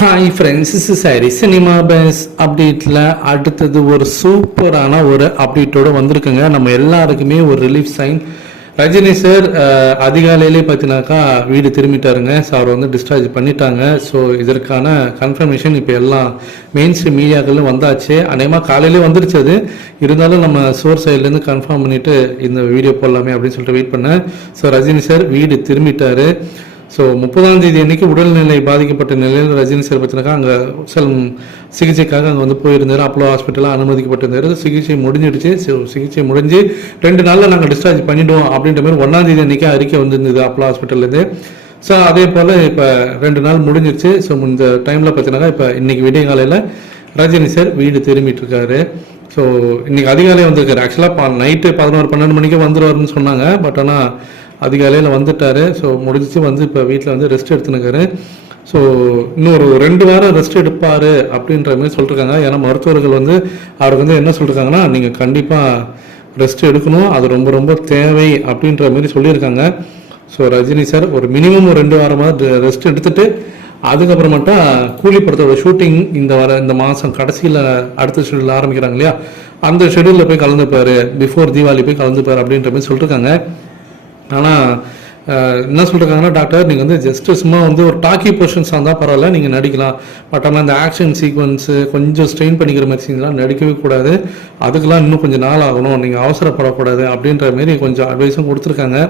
Hi friends is சாரி cinema base அப்டேட்டில் அடுத்தது ஒரு சூப்பரான ஒரு அப்டேட்டோட வந்திருக்குங்க. நம்ம எல்லாருக்குமே ஒரு ரிலீஃப் சைன் ரஜினி சார் அதிகாலையிலே பார்த்தீங்கன்னாக்கா வீடு திரும்பிட்டாருங்க. ஸோ அவர் வந்து டிஸ்சார்ஜ் பண்ணிட்டாங்க. ஸோ இதற்கான கன்ஃபர்மேஷன் இப்போ எல்லாம் மெயின் ஸ்ட்ரீம் மீடியாக்களும் வந்தாச்சு அநேகமாக காலையிலே வந்துருச்சு அது. இருந்தாலும் நம்ம சோர் சைட்லேருந்து கன்ஃபார்ம் பண்ணிவிட்டு இந்த வீடியோ போடலாமே அப்படின்னு சொல்லிட்டு வெயிட் பண்ணேன். ஸோ ரஜினி சார் வீடு திரும்பிட்டாரு. ஸோ முப்பதாம் தேதி அன்னைக்கு உடல்நிலை பாதிக்கப்பட்ட நிலையில் ரஜினி சார் அங்கே செல் சிகிச்சைக்காக அங்கே வந்து போயிருந்தார். அப்போலோ ஹாஸ்பிட்டலில் அனுமதிக்கப்பட்டிருந்தார். சிகிச்சை முடிஞ்சிடுச்சு. ஸோ சிகிச்சை முடிஞ்சு ரெண்டு நாளில் நாங்கள் டிஸ்சார்ஜ் பண்ணிவிடுவோம் அப்படின்ற மாதிரி ஒன்றாம் தேதி அன்றைக்கி அறிக்கை வந்திருந்தது அப்போலோ ஹாஸ்பிட்டல்லேருந்து ஸோ அதே போல் இப்போ ரெண்டு நாள் முடிஞ்சிருச்சு ஸோ இந்த டைமில் பார்த்தீங்கன்னா இப்போ இன்றைக்கி விடிய காலையில் ரஜினி சார் வீடு திரும்பிட்டு இருக்காரு. ஸோ இன்னைக்கு அதிகாலையே வந்திருக்காரு. ஆக்சுவலாக நைட்டு பதினோரு பன்னெண்டு மணிக்கு வந்துருவாருன்னு சொன்னாங்க. பட் ஆனால் அதிகாலையில் வந்துட்டார். ஸோ முடிஞ்சிச்சு. வந்து இப்போ வீட்டில் வந்து ரெஸ்ட் எடுத்துனுக்காரு ஸோ இன்னும் ஒரு ரெண்டு வாரம் ரெஸ்ட் எடுப்பார் அப்படின்ற மாதிரி சொல்லிருக்காங்க. ஏன்னா மருத்துவர்கள் வந்து அவருக்கு வந்து என்ன சொல்லியிருக்காங்கன்னா நீங்கள் கண்டிப்பாக ரெஸ்ட் எடுக்கணும். அது ரொம்ப ரொம்ப தேவை அப்படின்ற மாதிரி சொல்லியிருக்காங்க. ஸோ ரஜினி சார் ஒரு மினிமம் ஒரு ரெண்டு வாரமாக ரெஸ்ட் எடுத்துட்டு அதுக்கப்புறமேட்டா கூலி படத்தோட ஷூட்டிங் இந்த வர இந்த மாதம் கடைசியில் அடுத்த ஷெடியூல் ஆரம்பிக்கிறாங்க இல்லையா? அந்த ஷெடியூலில் போய் கலந்துப்பார். பிஃபோர் தீபாவளி போய் கலந்துப்பார் அப்படின்ற மாதிரி சொல்லியிருக்காங்க ஆனால் என்ன சொல்கிறாங்கன்னா டாக்டர் நீங்கள் வந்து ஜஸ்ட் சும்மா வந்து ஒரு டாக்கி போர்ஷன்ஸாக இருந்தால் பரவாயில்ல நீங்கள் நடிக்கலாம். பட் ஆனால் இந்த ஆக்ஷன் சீக்வன்ஸு கொஞ்சம் ஸ்ட்ரெயின் பண்ணிக்கிற மாதிரி சீன்லாம் நடிக்கவே கூடாது. அதுக்கெலாம் இன்னும் கொஞ்சம் நாள் ஆகணும். நீங்கள் அவசரப்படக்கூடாது அப்படின்ற மாரி கொஞ்சம் அட்வைஸும் கொடுத்துருக்காங்க.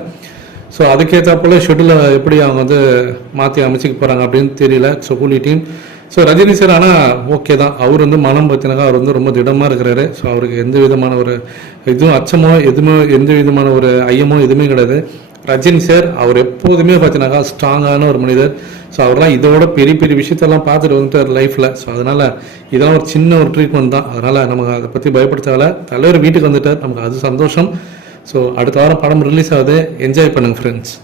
ஸோ அதுக்கேற்றாப்போல் ஷெடியூலை எப்படி அவங்க வந்து மாற்றி அமைச்சிக்க போகிறாங்க அப்படின்னு தெரியல. So Coolie team so Rajini sir ஆனால் ஓகே தான். அவர் வந்து மனம் பார்த்தீங்கன்னா அவர் வந்து ரொம்ப திடமாக இருக்கிறாரு. ஸோ அவருக்கு எந்த விதமான ஒரு இதுவும் அச்சமோ எதுவுமே எந்த விதமான ஒரு ஐயமோ எதுவுமே கிடையாது. ரஜினி சார் அவர் எப்போதுமே பார்த்தீங்கன்னாக்கா ஸ்ட்ராங்கான ஒரு மனிதர். ஸோ அவர்லாம் இதோட பெரிய பெரிய விஷயத்தெல்லாம் பார்த்துட்டு வந்துட்டார் லைஃப்பில் ஸோ அதனால் இதெல்லாம் ஒரு சின்ன ஒரு ட்ரீட்மெண்ட் தான். அதனால் நமக்கு அதை பற்றி பயப்பட தலைவர் வீட்டுக்கு வந்துட்டார். நமக்கு அது சந்தோஷம். ஸோ அடுத்த வாரம் படம் ரிலீஸ் ஆகுது. என்ஜாய் பண்ணுங்க ஃப்ரெண்ட்ஸ்